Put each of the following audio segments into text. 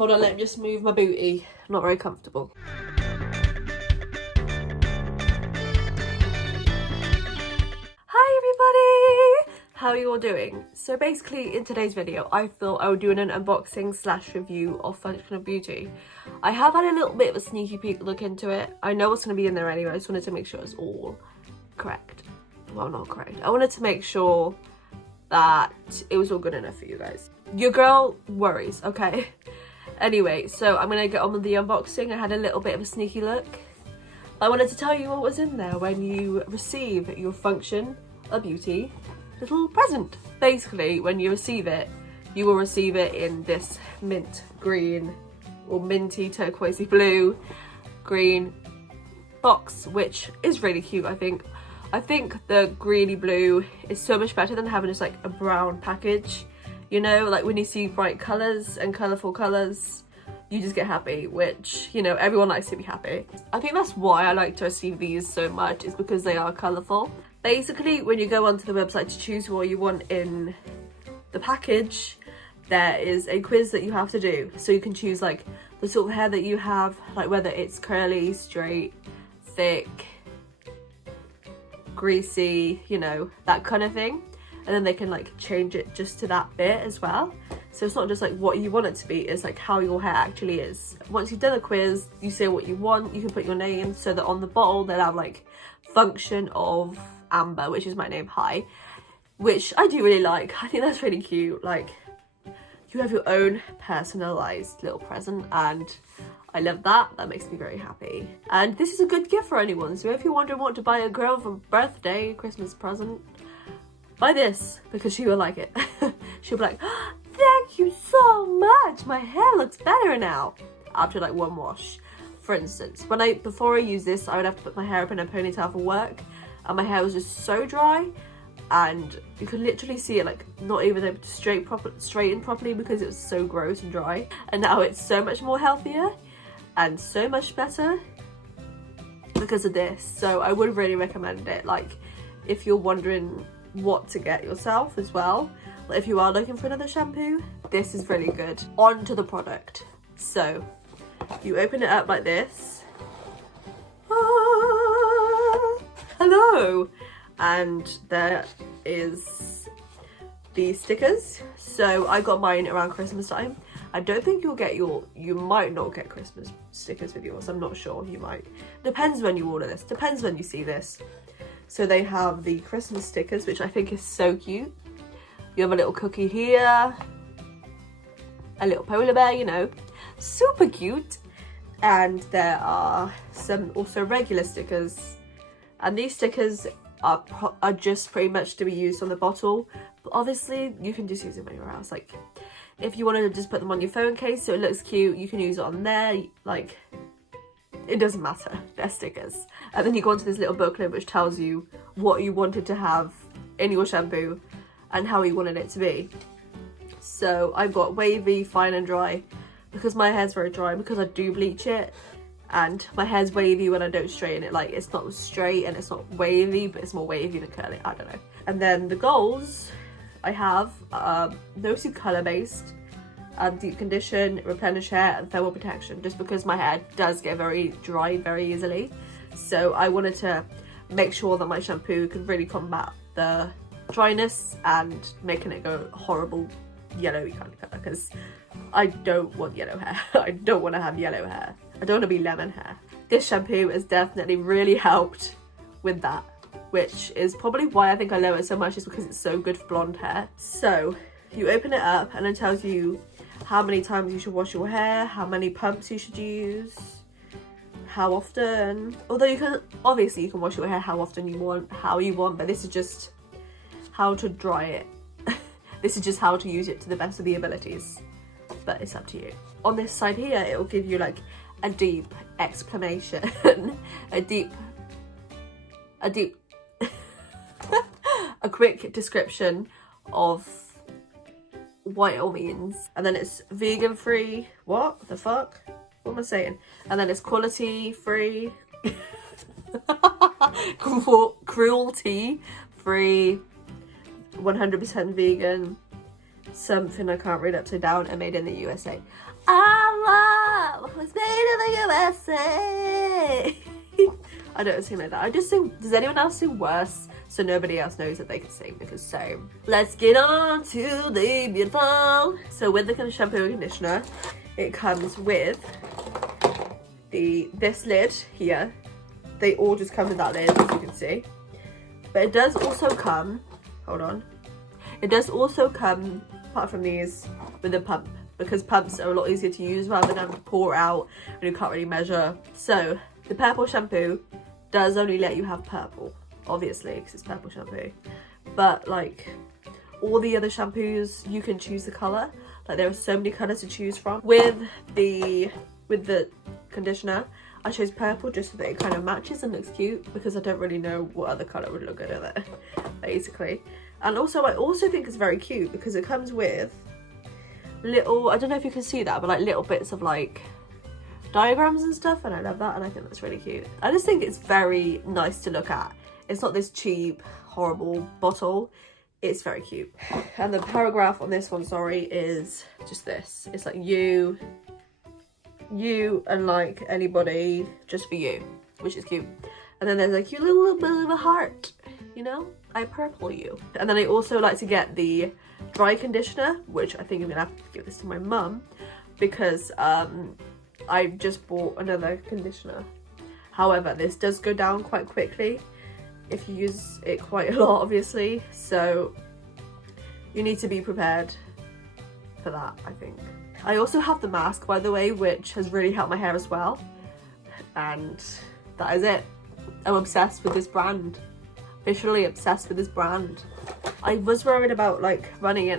Hold on, let me just move my booty. Not very comfortable. Hi everybody! How are you all doing? So basically in today's video, I thought I would do an unboxing / review of Functional Beauty. I have had a little bit of a sneaky peek look into it. I know what's going to be in there anyway. I just wanted to make sure it's all correct. Well, not correct. I wanted to make sure that it was all good enough for you guys. Your girl worries, okay? Anyway, so I'm gonna get on with the unboxing. I had a little bit of a sneaky look. I wanted to tell you what was in there when you receive your Function of Beauty little present. Basically, when you receive it, you will receive it in this mint green or minty turquoisey blue green box, which is really cute. I think the greeny blue is so much better than having just like a brown package. You know, like when you see bright colours and colourful colours, you just get happy, which, you know, everyone likes to be happy. I think that's why I like to receive these so much, is because they are colourful. Basically, when you go onto the website to choose what you want in the package, there is a quiz that you have to do. So you can choose like the sort of hair that you have, like whether it's curly, straight, thick, greasy, you know, that kind of thing. And then they can like change it just to that bit as well. So it's not just like what you want it to be, it's like how your hair actually is. Once you've done a quiz, you say what you want, you can put your name, so that on the bottle they'll have like Function of Amber, which is my name, hi, which I do really like. I think that's really cute. Like, you have your own personalized little present, and I love that. That makes me very happy. And this is a good gift for anyone. So if you're wondering what to buy a girl for birthday, Christmas present, buy this, because she will like it. She'll be like, oh, thank you so much. My hair looks better now. After like one wash. For instance, before I use this, I would have to put my hair up in a ponytail for work, and my hair was just so dry, and you could literally see it like not even able to straighten properly because it was so gross and dry. And now it's so much more healthier and so much better because of this. So I would really recommend it. Like, if you're wondering what to get yourself as well, like if you are looking for another shampoo, this is really good. On to the product. So you open it up like this. Hello! And there is the stickers. So I got mine around Christmas time. I don't think you might not get Christmas stickers with yours. I'm not sure, you might. Depends when you order this, depends when you see this. So they have the Christmas stickers, which I think is so cute. You have a little cookie here, a little polar bear, you know, super cute. And there are some also regular stickers. And these stickers are just pretty much to be used on the bottle. But obviously, you can just use them anywhere else. Like, if you wanted to just put them on your phone case so it looks cute, you can use it on there. Like, it doesn't matter, they're stickers. And then you go onto this little booklet which tells you what you wanted to have in your shampoo and how you wanted it to be. So I've got wavy, fine and dry, because my hair's very dry, because I do bleach it, and my hair's wavy when I don't straighten it. Like, it's not straight and it's not wavy, but it's more wavy than curly, I don't know. And then the goals I have mostly colour based, deep condition, replenish hair and thermal protection, just because my hair does get very dry very easily. So I wanted to make sure that my shampoo could really combat the dryness and making it go horrible yellowy kind of colour, because I don't want yellow hair. I don't want to have yellow hair. I don't want to be lemon hair. This shampoo has definitely really helped with that, which is probably why I think I love it so much, is because it's so good for blonde hair. So you open it up and it tells you how many times you should wash your hair, how many pumps you should use, how often. Although you can, obviously you can wash your hair how often you want, how you want, but this is just how to dry it. This is just how to use it to the best of the abilities, but it's up to you. On this side here, it will give you like a deep explanation, a quick description of what it all means. And then it's vegan free, what the fuck? What am I saying? And then it's quality free, cruelty free, 100% vegan, something I can't read upside down, and made in the USA. I love was made in the USA. I don't sing like that. I just sing. Does anyone else sing worse so nobody else knows that they can sing? Because same. Let's get on to the beautiful. So with the shampoo and conditioner, it comes with this lid here. They all just come with that lid, as you can see. But it does also come, hold on. It does also come, apart from these, with a pump, because pumps are a lot easier to use rather than having to pour out and you can't really measure. So the purple shampoo does only let you have purple, obviously, because it's purple shampoo. But like all the other shampoos, you can choose the colour. Like there are so many colours to choose from. With the conditioner, I chose purple just so that it kind of matches and looks cute, because I don't really know what other colour would look good in it, basically. And also, I also think it's very cute because it comes with little, I don't know if you can see that, but like little bits of like diagrams and stuff, and I love that, and I think that's really cute. I just think it's very nice to look at. It's not this cheap, horrible bottle. It's very cute. And the paragraph on this one, sorry, is just this. It's like you and like anybody, just for you, which is cute. And then there's like your little bit of a heart, you know, I purple you. And then I also like to get the dry conditioner, which I think I'm gonna have to give this to my mum, because I just bought another conditioner. However, this does go down quite quickly if you use it quite a lot, obviously, so you need to be prepared for that, I think. I also have the mask, by the way, which has really helped my hair as well. And that is it. I'm obsessed with this brand. Officially obsessed with this brand. I was worried about like running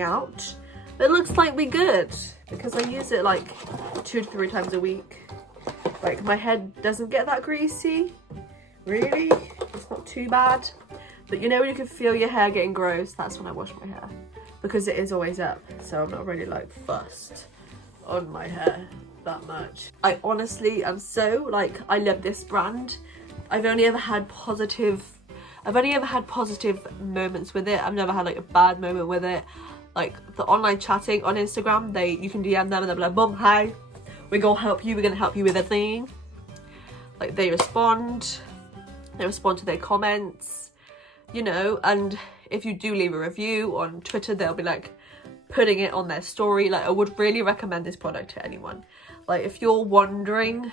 out, but it looks like we're good because I use it like 2 to 3 times a week. Like my head doesn't get that greasy, really. It's not too bad. But you know when you can feel your hair getting gross, that's when I wash my hair. Because it is always up, so I'm not really like fussed on my hair that much. I honestly am so like, I love this brand. I've only ever had positive moments with it. I've never had like a bad moment with it. Like the online chatting on Instagram, you can DM them and they'll be like, "Boom, hi, we're gonna help you. We're gonna help you with a thing." Like they respond to their comments, you know. And if you do leave a review on Twitter, they'll be like putting it on their story. Like I would really recommend this product to anyone. Like if you're wondering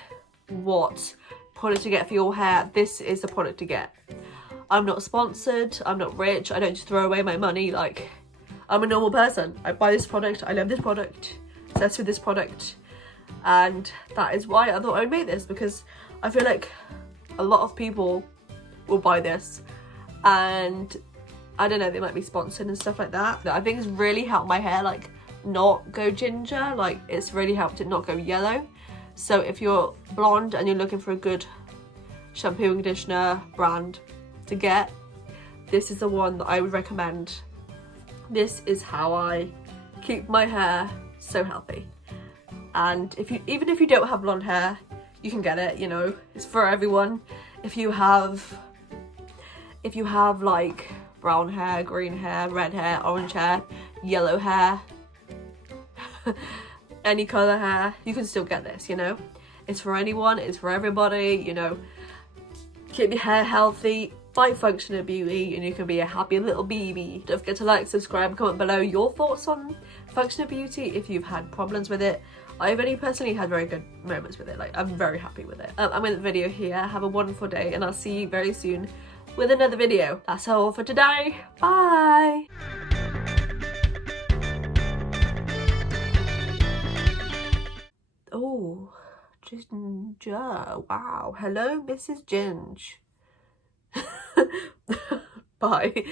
what product to get for your hair, this is the product to get. I'm not sponsored, I'm not rich, I don't just throw away my money. Like I'm a normal person. I buy this product, I love this product, obsessed with this product, and that is why I thought I'd make this, because I feel like a lot of people will buy this and I don't know, they might be sponsored and stuff like that. I think it's really helped my hair like not go ginger. Like it's really helped it not go yellow. So if you're blonde and you're looking for a good shampoo and conditioner brand to get, this is the one that I would recommend. This is how I keep my hair so healthy. And even if you don't have blonde hair, you can get it, you know, it's for everyone. If you have like brown hair, green hair, red hair, orange hair, yellow hair, any colour hair, you can still get this, you know. It's for anyone, it's for everybody, you know. Keep your hair healthy, fight functional beauty, and you can be a happy little baby. Don't forget to like, subscribe, comment below your thoughts on functional beauty if you've had problems with it. I've only personally had very good moments with it. Like I'm very happy with it. I'm in the video here. Have a wonderful day and I'll see you very soon with another video. That's all for today. Bye. Oh, Ginger. Wow. Hello, Mrs. Ginge. Bye.